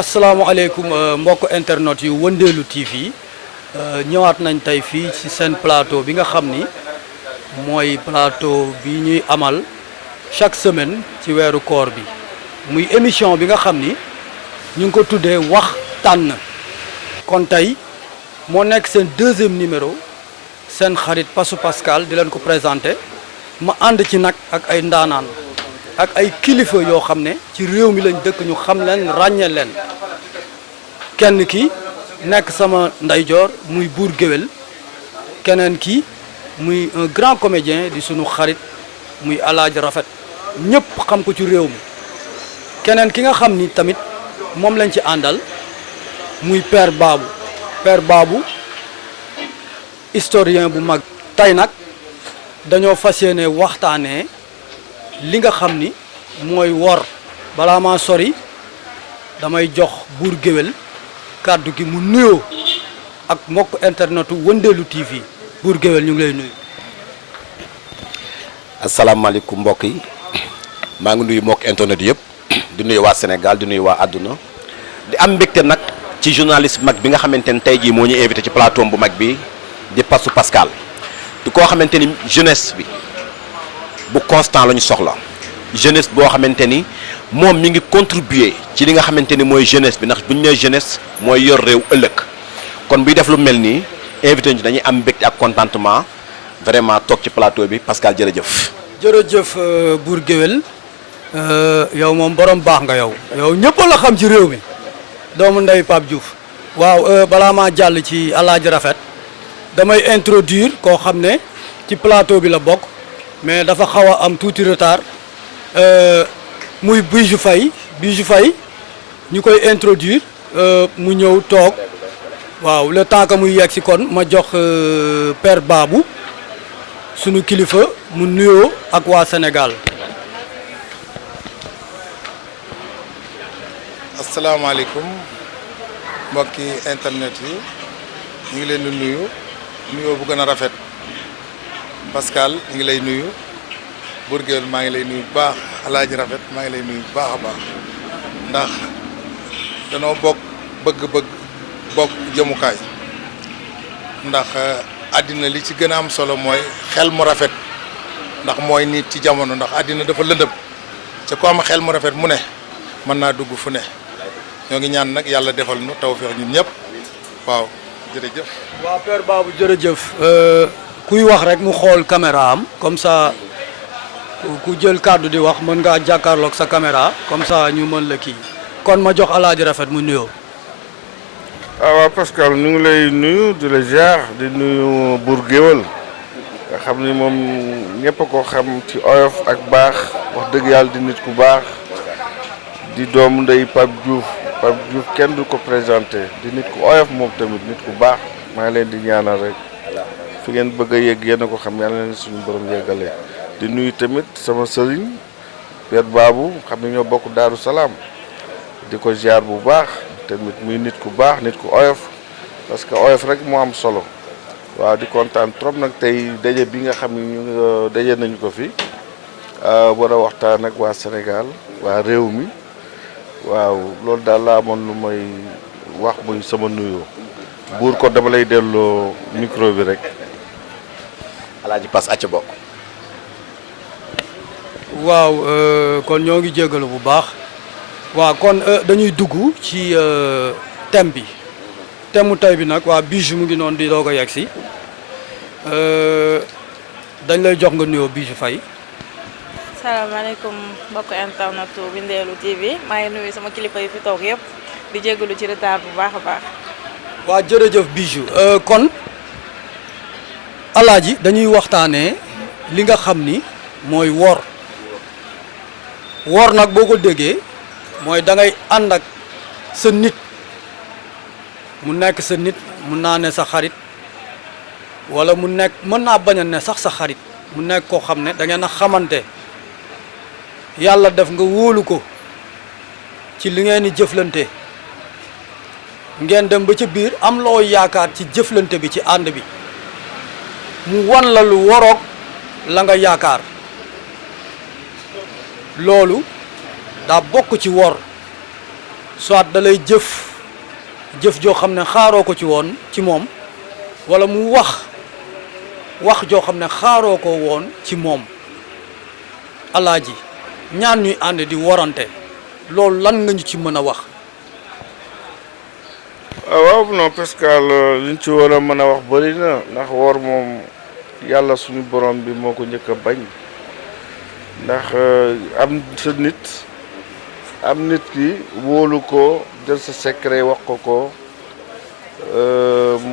asalaamaaleykum mbokk internet yu Wëndeelu TV ñëwaat nañ tey fii ci seen plateau bi nga xam ni mooy plateau bi ñuy amal chaque semaine ci weeru koor bi muy émission bi nga xam ni ñu ngi ko tuddee waxtaan kon tey moo nekk seen deuxième numéro seen xarit Pasu Pascal di leen ko présenté ma ànd ci nag ak ay ndaanaan ak ay kilifa yoo xam ne ci réew mi lañ dëkk ñu xam leen ràññee leen kenn ki nekk sama ndeyjoor muy buur géwél keneen ki muy un grand comédien di sunu xarit muy Alaaji Rafet ñëpp xam ko ci réew mi keneen ki nga xam ni tamit moom lañ ci àndal muy Père Babou historien bu mag tey nag dañoo fas yéene waxtaanee li nga xam ni mooy wor balaa maa sori damay jox buur géwél kàddu gi mu nuyoo ak mbokk internetu Wëndeelu TV buur géwél ñu ngi lay nuyu. asalaamaaleykum mbokk yi maa ngi nuyu mbokk internet yëpp di nuyu waa Sénégal di nuyu waa àdduna di am mbégte nag ci journaliste mag bi nga xamante ni tey jii moo ñu invité ci plateau bu mag bi di Pasu Pascal di koo xamante ni jeunesse bi bu constant la ñu soxla jeunesse boo xamante ni moom mi ngi contribuer ci li nga xamante ni mooy jeunesse bi ndax bu ñu nee jeunesse mooy yor réew ëllëg kon buy def lu mel nii invité ñu dañuy am mbégte ak contentement vraiment toog ci plateau bi Pascal jërëjëf. jërëjëf buur géwél yow moom borom baax nga yow ñëpp la xam ci réew mi doomu ndey Pape Diouf waaw balaa maa jàll ci Alaaji Rafet damay introduire koo xam ne ci plateau bi la bokk mais dafa xaw a am tuuti retard muy Bijou Faye ñu koy introduire mu ñëw toog waaw le temps que muy yegg si kon ma jox Père Babou sunu kilifa mu nuyoo ak waa Sénégal. asalaamaaleykum mbokki internet yi ñu ngi leen di nuyu nuyoo bu gën a rafet Pascal ñu ngi lay nuyu Bour Gueweul maa ngi lay nuyu bu baax Alaaji Rafet maa ngi lay nuyu bu baax a baax ndax danoo bokk bëgg-bëgg bokk jëmukaay ndax àddina li ci gën a am solo mooy xel mu rafet ndax mooy nit ci jamono ndax àddina dafa lëndëm ca ko am xel mu rafet mu ne mën naa dugg fu ne ñoo ngi ñaan nag yàlla defal nu tawfeex ñun ñëpp waaw jërëjëf. waaw Père Babou jërëjëf kuy wax rek mu xool caméra am comme ça ku jël kàddu di wax mën ngaa jàkkaarloog sa caméra comme ça ñu mën la kii kon ma jox Alaaji Rafet mu nuyoo. waaw Pascal ñu ngi lay nuyu di la ziar di nuyu Bour Gueweul nga xam ni moom ñëpp a ko xam ci oyof ak baax wax dëgg yàlla di nit ku baax di doomu ndey Pape Diouf kenn du ko présenté di nit ku oyof moom tamit nit ku baax maa ngi leen di ñaanal rek fi ngeen bëgg a yegg yéen a ko xam yàlla leen suñu borom yeggale di nuyu tamit sama sëriñ Père Babou xam ne ñoo bokk Daaru Salaam di ko ziar bu baax tamit muy nit ku baax nit ku oyof parce que oyof rek moo am solo waaw di kontaan trop nag tey daje bi nga xam ne ñu daje nañu ko fi war a waxtaan ak waa Sénégal waa réew mi waaw loolu daal laa amoon lu may wax muy sama nuyoo buur ko dama lay delloo micro bi rek. Alaaji Pass acca bokk. waaw kon ñoo ngi jégalu bu baax waaw kon dañuy dugg ci thème bi thème mu tey bi nag waa Bijou mu ngi noonu di doog a yegg si dañ lay jox nga nuyoo Bijou Faye. salaamaaleykum mbokk internetu Wëndeelu TV maa ngi nuyu sama kilifa yi fi toog yëpp di jégalu ci retard bu baax a baax. waa jërëjëf Bijou kon Alaaji dañuy waxtaanee li nga xam ni mooy wor nag boo ko déggee mooy da ngay ànd ak sa nit mu nekk sa nit mun naa ne sa xarit wala mu nekk mën naa bañ a ne sax sa xarit mu nekk koo xam ne da ngeen a xamante yàlla def nga wóolu ko ci li ngeen di jëflante ngeen dem ba ci biir am loo yaakaar ci jëflante bi ci ànd bi mu wan la lu waroog la nga yaakaar loolu daa bokk ci wor soit da lay jëf joo xam ne xaaroo ko ci woon ci moom walla mu wax joo xam ne xaaroo ko woon ci moom alaaji ñaan ñuy ànd di worante loolu lan nga ñu ci mën a wax. waaw non Pascal liñ ci war a mën a wax bëri na ndax wor moom yàlla suñu borom bi moo ko njëkk a bañ ndax am nit ki wóolu ko jël sa secret wax ko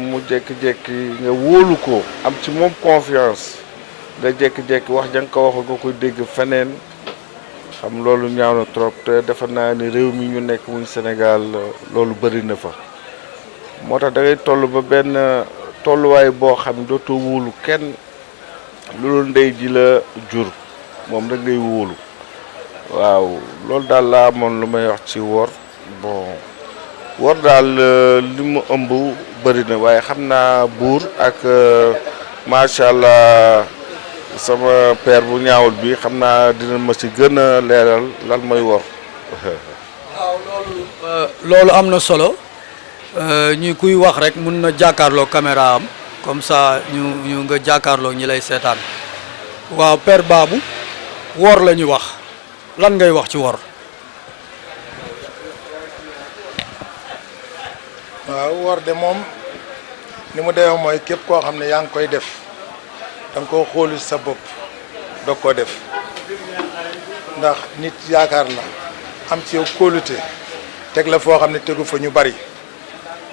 mu jékki-jékki nga wóolu ko am ci moom confiance nga jékki-jékki wax ja nga ko wax nga koy dégg feneen xam loolu ñaaw na trop te defe naa ni réew mi ñu nekk muy Sénégal loolu bëri na fa moo tax da ngay toll ba benn tolluwaay boo xam dootoo wóolu kenn loolu ndey ji la jur moom rek ngay wóolu waaw loolu daal laa amoon lu may wax ci wor bon wor daal li mu ëmb bëri na waaye xam naa buur ak macha allah sama père bu ñaawul bi xam naa dina ma ci gën a leeral lan mooy wor. waaw loolu am na solo ñi kuy wax rek mun na jàkkaarloo caméra am comme ça ñu nga jàkkaarloo ñi lay seetaan waaw père Babou wor la ñu wax lan ngay wax ci wor. waaw wor de moom ni mu demee mooy képp koo xam ne yaa ngi koy def da nga koo xoolu sa bopp doog koo def ndax nit yaakaar la am ci yow kóolute teg la foo xam ne tegu fa ñu bari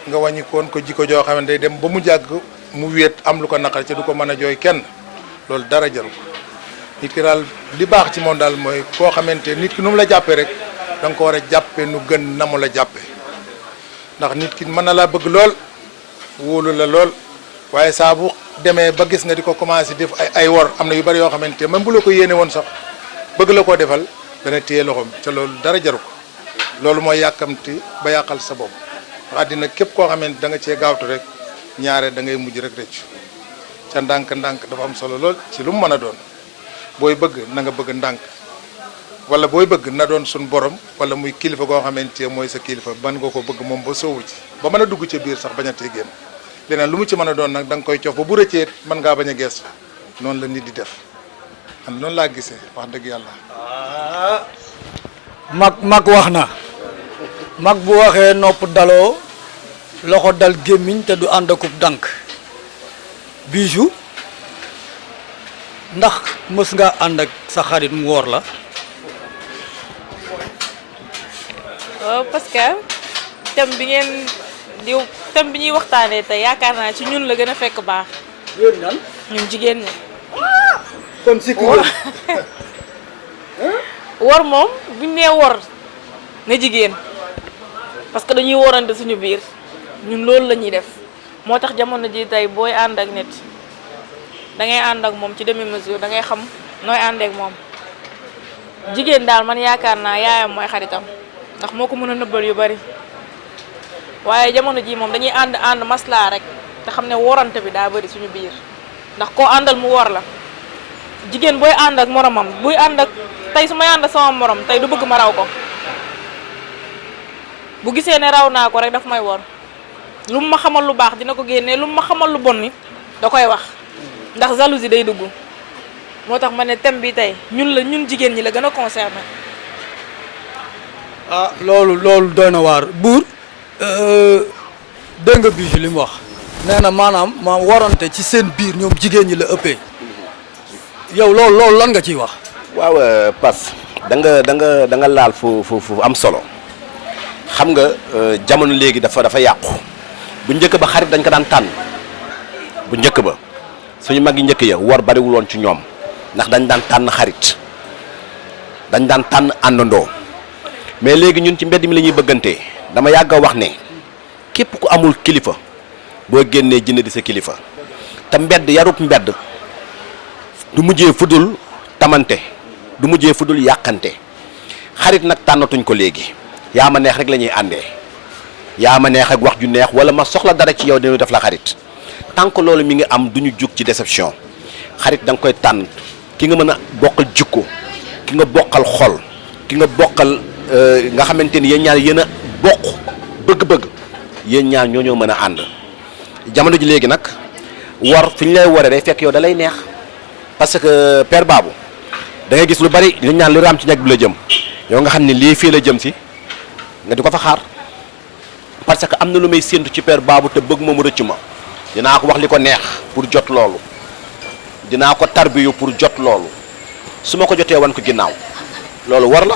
nga wàññi koon ko jikko joo xam ne day dem ba mu jàgg mu wéet am lu ko naqar ci du ko mën a jooy kenn loolu dara jaru ko nit ki daal li baax ci moom daal mooy koo xamante nit ki nu mu la jàppee rek da nga ko war a jàppee nu gën na mu la jàppee ndax nit ki mën na laa bëgg lool wóolu la lool waaye saa bu demee ba gis nga di ko commencé def ay wor am na yu bari yoo xamante même bu la ko yéene woon sax bëgg la koo defal dana téye loxoom ca loolu dara jaru ko loolu mooy yàkkamti ba yàqal sa bopp wax àddina képp koo xamante da nga cee gaawtu rek ñaare da ngay mujj rek rëccu ca ndànk-ndànk dafa am solo lool ci lu mu mën a doon booy bëgg na nga bëgg ndànk wala booy bëgg na doon suñ borom wala muy kilifa goo xamante mooy sa kilifa ban nga ko bëgg moom ba soowu ci ba mën a dugg ci biir sax bañ a tee génn leneen lu mu ci mën a doon nag da nga koy cof ba bu rëccee mën ngaa bañ a gees noonu la nit di def man noonu laa gisee wax dëgg yàlla. mag wax na mag bu waxee nopp daloo loxo dal gémmiñ te du ànd akub dànk Bijou ndax mës nga ànd ak sa xarit mu woor la. waaw parce que thème bi ñuy waxtaanee tey yaakaar naa ci ñun la gën a fekk baax. yéen nan ñun jigéen ñi. kon si wor moom buñ nee wor na jigéen parce que dañuy worante suñu biir ñun loolu la ñuy def moo tax jamono ji tey booy ànd ak nit da ngay ànd ak moom ci demi mesure da ngay xam nooy àndeek moom jigéen daal man yaakaar naa yaayam mooy xaritam ndax moo ko mën a nëbbal yu bari waaye jamono ji moom dañuy ànd maslaa rek te xam ne worante bi daa bari suñu biir ndax koo àndal mu wor la jigéen booy ànd ak moromam buy ànd ak tey su may ànd ak sama morom tey du bëgg ma raw ko bu gisee ne raw naa ko rek daf may wor lu mu ma xamal lu baax dina ko génnee lu mu ma xamal lu bon ni da koy wax ndax jalousie day dugg moo tax ma ne thème bi tey ñun jigéen ñi la gën a concerné. ah loolu doy na waar buur dégg nga Bijou li mu wax nee na maanaam ma warante ci seen biir ñoom jigéen ñi la ëppee yow loolu lan nga ciy wax. waaw Pass da nga laal fu am solo xam nga jamono léegi dafa yàqu bu njëkk ba xarit dañ ko daan tànn bu njëkk ba suñu mag yi njëkk ya war bariwul woon ci ñoom ndax dañ daan tànn xarit dañ daan tànn àndandoo mais léegi ñun ci mbedd mi la ñuy bëggantee dama yàgg a wax ne képp ku amul kilifa boo génnee jinne di sa kilifa te mbedd yarub mbedd du mujjee fudul tamante du mujjee fudul yàqante xarit nag tànnatuñ ko léegi yaa ma neex rek la ñuy àndee yaa ma neex ak wax ju neex wala ma soxla dara ci yow dina def la xarit tant que loolu mi ngi am du ñu jug ci déception xarit da nga koy tànn ki nga mën a bokkal jikko ki nga bokkal xol ki nga bokkal nga xamante ni yéen ñaar yéen a bokk bëgg-bëgg yéen ñaar ñoo mën a ànd jamono ji léegi nag war fi ñu lay waree day fekk yow da lay neex parce que père Babou da ngay gis lu bari li ñu naan lu raam ci ñag bi la jëm yow nga xam ne lii fii la jëm si nga di ko fa xaar parce que am na lu may séentu ci père Babou te bëgg moomu rëcc ma dinaa ko wax li ko neex pour jot loolu dinaa ko tarbiyu pour jot loolu su ma ko jotee wan ko ginnaaw loolu war la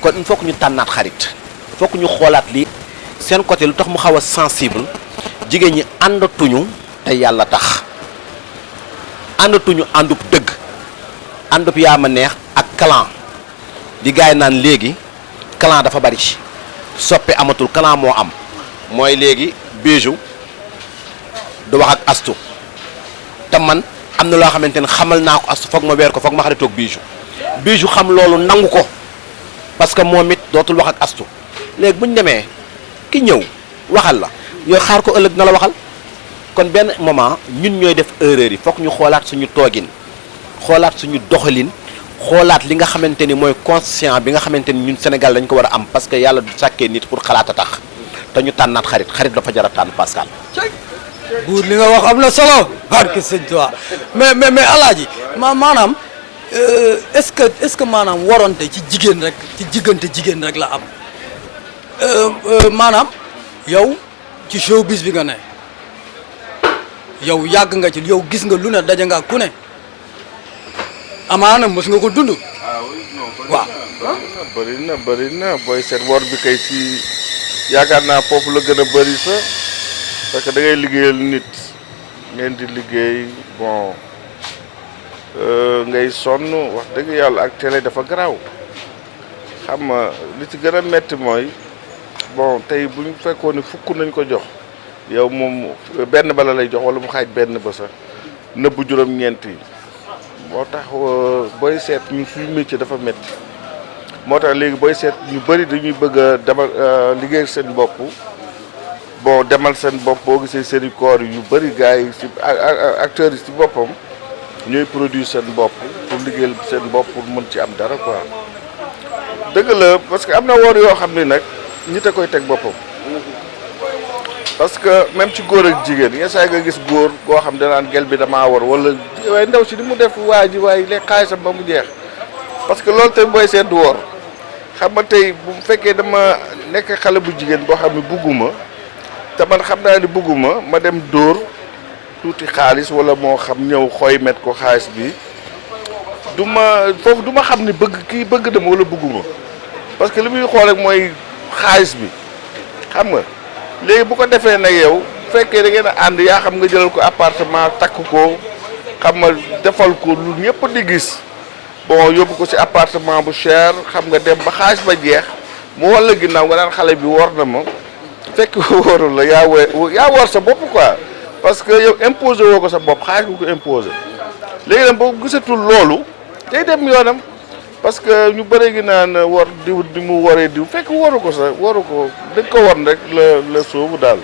kon il faut que ñu tànnaat xarit il faut que ñu xoolaat lii seen côté lu tax mu xaw a sensible jigéen ñi àndatuñu te yàlla tax àndatuñu àndub dëgg àndub yaa ma neex ak clan di gars yi naan léegi clan dafa bari soppe amatul clan moo am mooy léegi Bijou du wax ak Astu te man am na loo xamante ne xamal naa ko Astu foog ma weer ko foog ma xaritoog Bijou xam loolu nangu ko parce que moom it dootul wax ak Astu léegi bu ñu demee ki ñëw waxal la yow xaar ko ëllëg na la waxal kon benn moment ñun ñooy def erreur yi foog ñu xoolaat suñu toogin xoolaat suñu doxalin xoolaat li nga xamante ni mooy conscient bi nga xamante ni ñun Sénégal dañ ko war a am parce que yàlla du sàkkee nit pour xalaat a tax te ñu tànnaat xarit dafa jar a tànn Pascal. buur li nga wax am na solo barke sëñ Tuubaa mais alaaji maanaam est-ce que maanaam waronte ci jigéen rek ci jigéen rek la am maanaam yow ci showbiz bi nga ne yow yàgg nga ci yow gis nga lu ne daje nga ku ne amaana mës nga ko dund. waaw. bëri na booy seet wor bi kay ci yaakaar naa foofu la gën a bëri sa parce que da ngay liggéeyal nit ngeen di liggéey bon ngay sonn wax dëgg yàlla ak télé dafa garaaw xam nga li ci gën a metti mooy bon tey bu ñu fekkoon ni fukk nañ ko jox yow moom benn bala lay jox wala mu xaaj benn ba sax nëbb juróom-ñeent yi moo tax booy seet ñun suñu métier dafa métti moo tax léegi booy seet ñu bëri dañuy bëgg a demal liggéey seen bopp bon demal seen bopp boo gisee série corps yu bëri gars yi ci acteurs yi ci boppam ñooy produire seen bopp pour liggéeyal seen bopp pour mën ci am dara quoi dëgg la parce que am na woor yoo xam ne nag nit a koy teg boppam parce que même ci góor ak jigéen yenn saa yi nga gis góor goo xam danaan gel bi damaa war wala waaye ndaw si ni mu def waa ji waaye lekk xaalisam ba mu jeex parce que loolu tamit booy seet du woor xam nga tey bu fekkee dama nekk xale bu jigéen boo xam ne bugguma te man xam naa ni bugguma ma dem dóor tuuti xaalis wala moo xam ñëw xooy met ko xaalis bi du ma foofu du ma xam ni kii bëgg dama wala bugguma parce que li muy xool rek mooy xaalis bi xam nga léegi bu ko defee nag yow fekkee da ngeen a ànd yaa xam nga jëlal ko appartement takk ko xam nga defal ko lu ñëpp di gis bon yóbbu ko ci appartement bu cher xam nga dem ba xaalis ba jeex mu walla ginnaaw nga daan xale bi wor na ma fekk warul la yaa wor sa bopp quoi parce que yow imposé woo ko sa bopp xaalis bu ko imposé léegi nag boo gisatul loolu day dem yoonam parce que ñu bëri gi naan war diw di mu waree diw fekk waru ko sax waru ko dañ ko war rek la soobu daal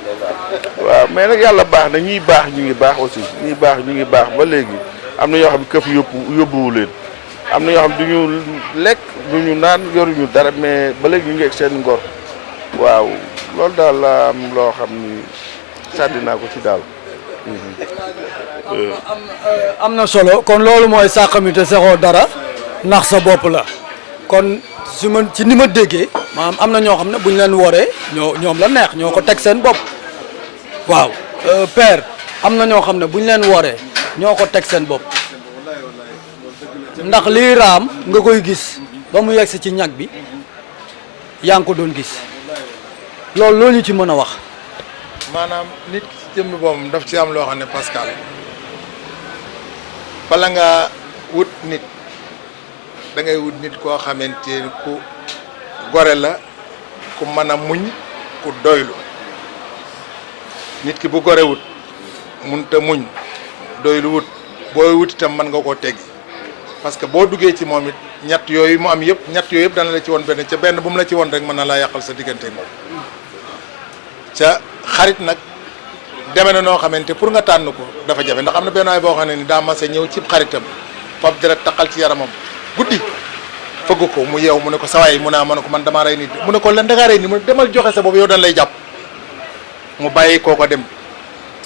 waaw mais nag yàlla baax na ñiy baax ñu ngi baax aussi ñiy baax ñu ngi baax ba léegi am na ñoo xam ne këf yóbbuwu leen am na ñoo xam du ñu lekk du ñu naan yoruñu dara mais ba léegi ñu ngi ak seen ngor waaw loolu daal la am loo xam ni sànni naa ko ci daal. am na solo kon loolu mooy sàqamite sexoo dara ndax sa bopp la kon su ma ci ni ma déggee maanaam am na ñoo xam ne bu ñu leen woree ñoom la neex ñoo ko teg seen bopp waaw père am na ñoo xam ne bu ñu leen woree ñoo ko teg seen bopp ndax lii raam nga koy gis ba mu yegsi ci ñag bi yaa ngi ko doon gis loolu ñu ci mën a wax. maanaam nit ci jëmmi boppam daf ci am loo xam ne Pascal bala nga wut nit da ngay wut nit koo xamante ni ku gore la ku mën a muñ ku doylu nit ki bu gore wut munta muñ doylu wut booy wut itam mën nga koo teggi parce que boo duggee ci moom it ñett yooyu mu am yëpp ñett yooyu yëpp dana la ci woon benn ca benn bu mu la ci woon rek mën na laa yàqal sa diggante moom ca xarit nag deme na noo xamante pour nga tànn ko dafa jafe ndax am na benn waay boo xam ne ni daa mase ñëw ci xaritam fab deret taqal ci yaramam guddi fëgg ko mu yeew mu ne ko sawaay mu naa ma ne ko man damaa rey nit mu ne ko lan dangaa rey nit mu ne demal joxe sa boobu yow dañ lay jàpp mu bàyyi kooko dem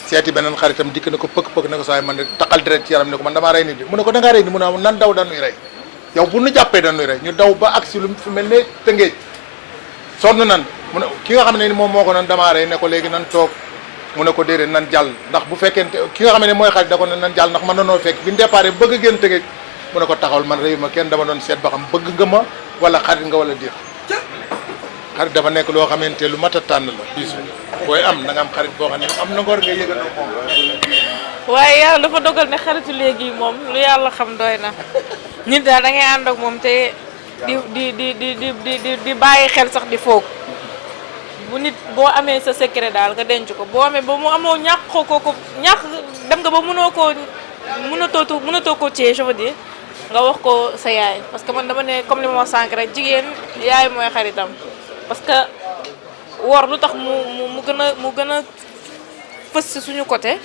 seeti beneen xaritam dikk na ko pëkk-pëkk ne ko sawaay man de taqal deret ci yaram ne ko man damaa rey nit mu ne ko dangaa rey nit mu naa nan daw dañuy rey yow bu nu jàppee dañuy rey ñu daw ba agsi lu fu mel ne Tëngéej sonn nan mu ne ki nga xam ne ni moom moo ko nan damaa rey ne ko léegi nan toog mu ne ko déedéet nan jàll ndax bu fekkente ki nga xam ne mooy xarit da ko ne nan jàll ndax man nanoo fekk bi ñu départ bëgg a génn Tëngéej mu ne ko taxawal man réew ma kenn dama doon seet ba xam bëgg nga ma wala xarit nga wala diir xarit dafa nekk loo xamante lu mat a tànn la bisu booy am na nga am xarit boo xam ne am na ngor nga yëgal na moom waaye yàlla dafa dogal ne xaritu léegi moom lu yàlla xam doy na nit daal da ngay ànd ak moom te di bàyyi xel sax di foog bu nit boo amee sa secret daal nga denc ko boo amee ba mu amoo ñàkk ko ñàkk dem nga ba mënatoo ko téye je veux dire nga wax ko sa yaay parce que man dama ne comme li ma wax sànq rek jigéen yaay mooy xaritam parce que wor lu tax mu gën a fës si suñu côté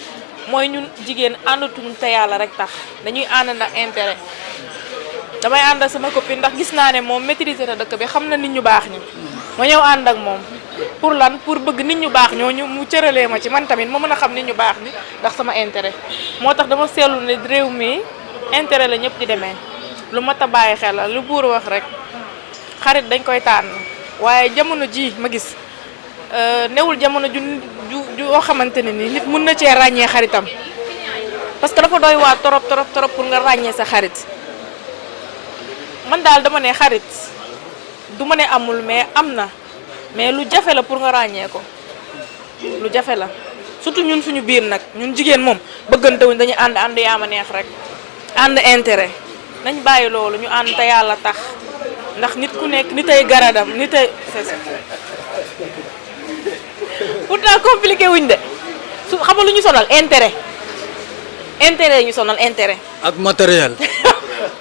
mooy ñun jigéen àndatuñu te yàlla rek tax dañuy ànd ndax intérêt damay ànd ak sama copine ndax gis naa ne moom maîtriser na dëkk bi xam na nit ñu baax ñi ma ñëw ànd ak moom pour lan pour bëgg nit ñu baax ñooñu mu cëralee ma ci man tamit ma mën a xam nit ñu baax ni ndax sama intérêt moo tax dama seetlu ne réew mi intérêt la ñëpp di demee lu mat a bàyyi xel la lu buur wax rek xarit dañ koy tànn waaye jamono ji ma gis newul jamono ju yoo xamante ne ni nit mun na cee ràññee xaritam parce que dafa doy waa trop pour nga ràññee sa xarit man daal dama ne xarit du ma ne amul mais am na mais lu jafe la pour nga ràññee ko lu jafe la surtout ñun suñu biir nag ñun jigéen moom bëggante wuñ dañuy ànd yaama neex rek ànd intérêt nañ bàyyi loolu ñu ànd te yàlla tax ndax nit ku nekk nit ay garadam nit ay c'est ça pourtant compliqué wuñ de su xamal lu ñu sonal intérêt ñu sonal intérêt ak matériel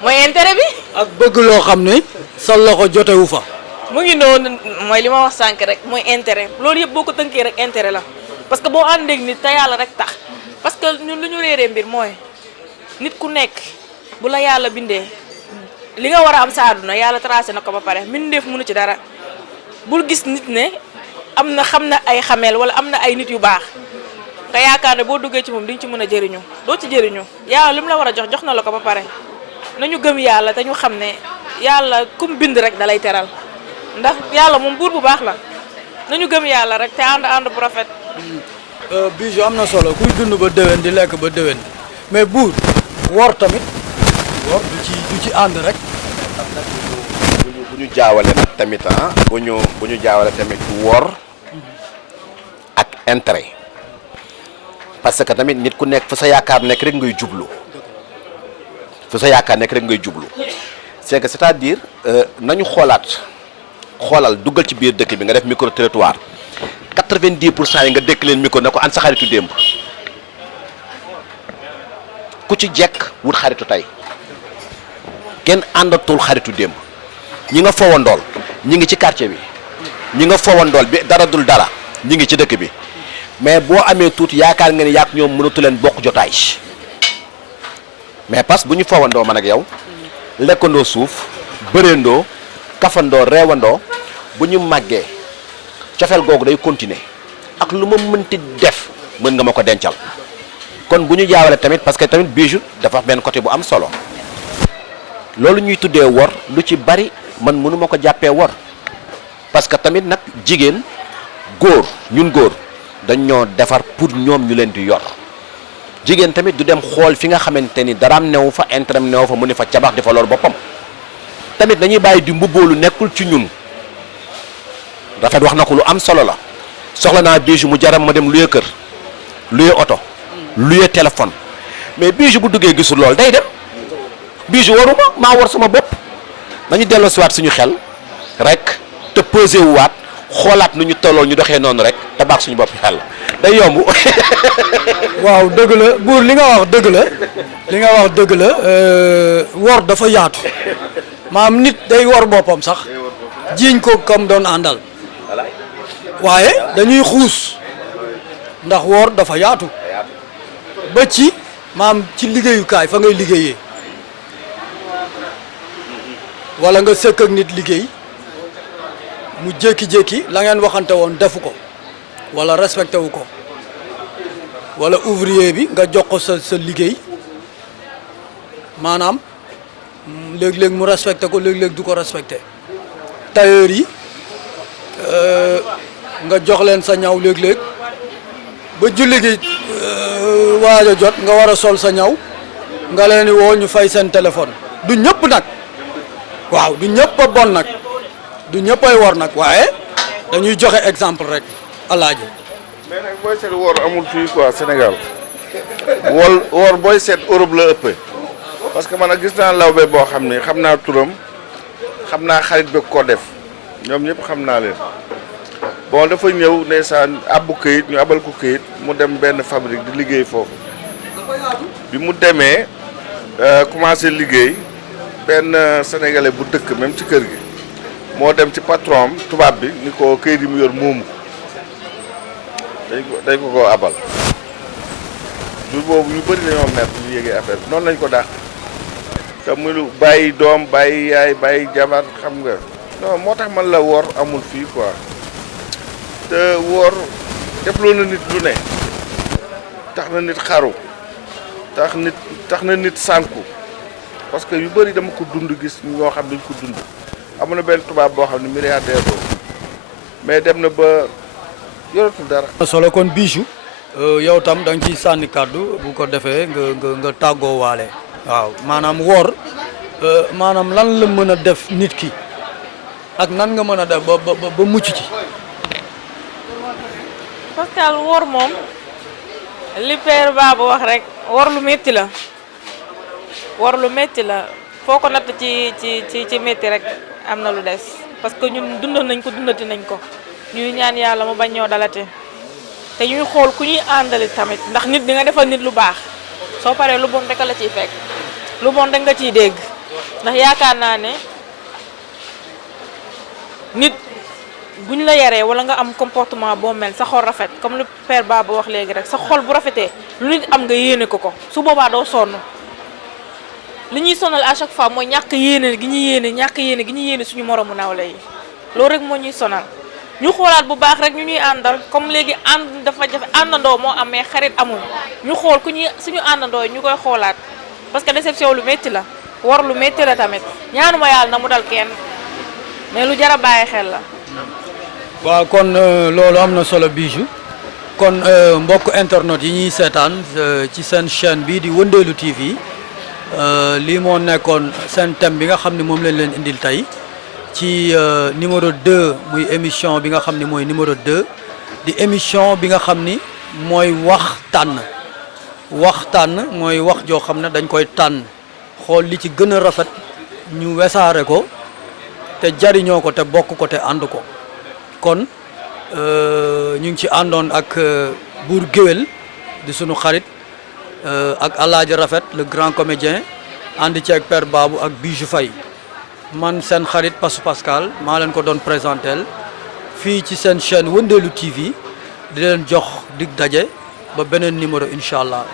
mooy intérêt bi ak bëgg loo xam ne sa loxo jotewu fa mu ngi noonu mooy li ma wax sànq rek mooy intérêt loolu yëpp boo ko tënkee rek intérêt la parce que boo àndeeg nit te yàlla rek tax parce que ñun lu ñu réeree mbir mooy nit ku nekk bu la yàlla bindee li nga war a am sa àdduna yàlla tracé na ko ba pare mbindeef mënu ci dara bul gis nit ne xam na ay xameel wala am na ay nit yu baax nga yaakaar ne boo duggee ci moom di nga ci mën a jëriñu doo ci jëriñu yàlla li mu la war a jox na la ko ba pare nañu gëm yàlla te ñu xam ne yàlla kum bind rek dalay teral ndax yàlla moom buur bu baax la nañu gëm yàlla rek te ànd bu rafet. Bijou am na solo kuy dund ba déwén di lekk ba déwén mais buur wor tamit wor du ci ànd rek. bu ñu jaawale nag tamit bu ñu jaawale tamit wor ak intérêt parce que tamit nit ku nekk fa sa yaakaar nekk rek ngay jublu c'est que c'est-à-dire nañu xoolal duggal ci biir dëkk bi nga def micro territoire 90% yi nga dékk leen micro ne ko an sa xaritu démb ku ci jekk wut xaritu tey kenn àndatul xaritu démb ñi nga fowandool ñi ngi ci quartier bi ñi nga fowandool bi dara dul dara ñi ngi ci dëkk bi mais boo amee tuuti yaakaar nga ni yaak ñoom mënatu leen bokk jotaay mais parce que bu ñu fowandoo man ak yow lekkandoo suuf bëreendoo kafandoo reewandoo bu ñu màggee cofeel googu day continuer ak lu ma mënti def mën nga ma ko dencal kon bu ñu jaawale tamit parce que tamit Bijou dafa benn côté bu am solo loolu ñuy tuddee wor lu ci bari man mënu ma ko jàppee wor parce que tamit nag jigéen ñun góor dañ ñoo defar pour ñoom ñu leen di yor jigéen tamit du dem xool fi nga xamante ni daraam newu fa intérêt newu fa mu ne fa cabax di fa lor boppam tamit dañuy bàyyi di mbubboolu nekkul ci ñun rafet wax na ko lu am solo la soxla naa Bijou mu jaram ma dem luye kër luye oto luye téléphone mais Bijou bu duggee gisul lool day dem Bijou waruma maa war sama bopp nañu delloo siwaat suñu xel rek te pesé wu waat xoolaat nu ñu tolloo ñu doxee noonu rek te baax suñu bopp xel day yomb. waaw dëgg la buur li nga wax dëgg la wor dafa yaatu maam nit day wor boppam sax jiiñ ko comme doon àndal waaye dañuy xuus ndax woor dafa yaatu ba ci maam ci liggéeyukaay fa ngay liggéeyee wala nga sëkk ak nit liggéey mu jékki-jékki la ngeen waxante woon defu ko wala respecté wu ko wala ouvrier bi nga jox ko sa liggéey maanaam léeg-léeg mu respecté ko léeg-léeg du ko respecté tailleur yi nga jox leen sa ñaw léeg-léeg ba julli gi waaj a jot nga war a sol sa ñaw nga leen di woo ñu fay seen téléphone du ñëpp nag waaw du ñëpp a bon nag du ñëpp ay wor nag waaye dañuy joxe exemple rek alaaji. mais nag booy seet woor amul fii quoi Sénégal woor booy seet Europe la ëppee parce que man a gis naa lawbe boo xam ne xam naa turam xam naa xarit bi ko def ñoom ñëpp xam naa leen bon dafa ñëw ndeysaan abbu këyit ñu abal ko këyit mu dem benn fabrique di liggéey foofu bi mu demee commencé liggéey benn sénégalais bu dëkk même ci kër gi moo dem ci patron am tubaab bi ni ko këyit yi mu yor moomu dañ ko abal jour boobu ñu bëri nañoo mer ñu yégee affaire bi noonu lañ ko dàq te mu bàyyi doom bàyyi yaay bàyyi jabar xam nga non moo tax man la woor amul fii quoi te woor defloo na nit lu ne tax na nit xaru tax na nit sànku parce que yu bëri dama ko dund gis ñoo xam dañ ko dund amoon na benn tubaab boo xam ne milliardaire boobu mais dem na ba yoratul dara. solo kon Bijou yow tam da nga ciy sànni kàddu bu ko defee nga tàggoo waale. waaw maanaam woor maanaam lan la mën a def nit ki ak nan nga mën a def ba mucc ci. parce que woor moom li père Baba wax rek woor lu métti la woor lu métti la foo ko natt ci métti rek am na lu des parce que ñun dund nañ ko dundati nañ ko ñuy ñaan yàlla mu bañ ñoo dalate te ñuy xool ku ñuy àndali tamit ndax nit di nga defal nit lu baax soo paree lu bon rek la ciy fekk lu bon rek nga ciy dégg ndax yaakaar naa ne nit buñ la yaree wala nga am comportement boo mel sa xol rafet comme lu père Baba wax léegi rek sa xol bu rafetee lu nit am nga yéene ko su boobaa doo sonn li ñuy sonal à chaque fois mooy ñàkk yéene gi ñu yéene suñu moromu nawle yi loolu rek moo ñuy sonal ñu xoolaat bu baax rek ñu ñuy àndal comme léegi ànd dafa jafe àndandoo moo amee xarit amul ñu xool suñu àndandoo yi ñu koy xoolaat parce que déception lu métti la war lu métti la tamit ñaanuma yàlla na mu dal kenn mais lu jar a bàyyi xel la. waaw kon loolu am na solo Bijou kon mbokk internet yi ñuy seetaan ci seen chaîne bii di Wëndeelu TV lii moo nekkoon seen thème bi nga xam ne moom lañ leen indil tey ci numéro 2 muy émission bi nga xam ne mooy numéro 2 di émission bi nga xam ni mooy waxtaan mooy wax joo xam ne dañ koy tànn xool li ci gën a rafet ñu wesaare ko te jariñoo ko te bokk ko te ànd ko kon ñu ngi ci àndoon ak buur géwél di sunu xarit ak Alaaji Rafet le grand comédien ànd ci ak père Babou ak Bijou Faye man seen xarit Passou Pascal maa leen ko doon présentel fii ci seen chaîne Wëndeelu TV di leen jox dig daje ba beneen numéro incha allah.